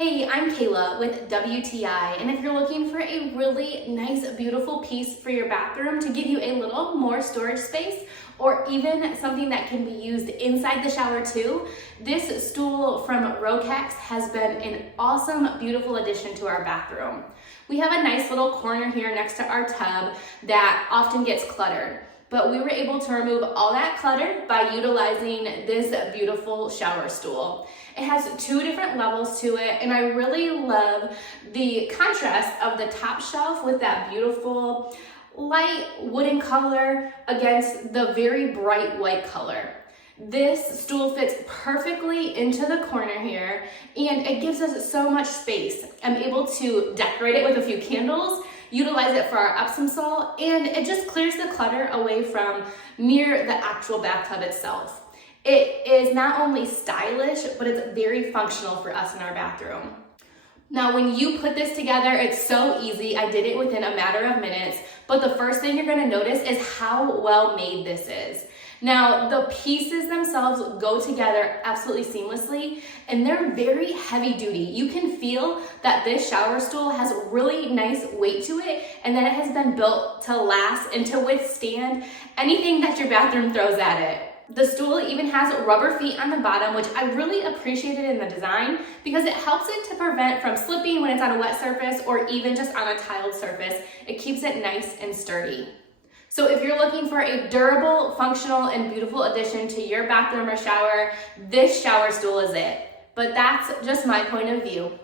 Hey, I'm Kayla with WTI, and if you're looking for a really nice, beautiful piece for your bathroom to give you a little more storage space, or even something that can be used inside the shower too, this stool from Rohkex has been an awesome, beautiful addition to our bathroom. We have a nice little corner here next to our tub that often gets cluttered, but we were able to remove all that clutter by utilizing this beautiful shower stool. It has two different levels to it, and I really love the contrast of the top shelf with that beautiful light wooden color against the very bright white color. This stool fits perfectly into the corner here, and it gives us so much space. I'm able to decorate it with a few candles, utilize it for our Epsom salt, and it just clears the clutter away from near the actual bathtub itself. It is not only stylish, but it's very functional for us in our bathroom. Now, when you put this together, it's so easy. I did it within a matter of minutes, but the first thing you're gonna notice is how well made this is. Now, the pieces themselves go together absolutely seamlessly, and they're very heavy duty. You can feel that this shower stool has really nice weight to it, and that it has been built to last and to withstand anything that your bathroom throws at it. The stool even has rubber feet on the bottom, which I really appreciated in the design because it helps it to prevent from slipping when it's on a wet surface or even just on a tiled surface. It keeps it nice and sturdy. So if you're looking for a durable, functional, and beautiful addition to your bathroom or shower, this shower stool is it. But that's just my point of view.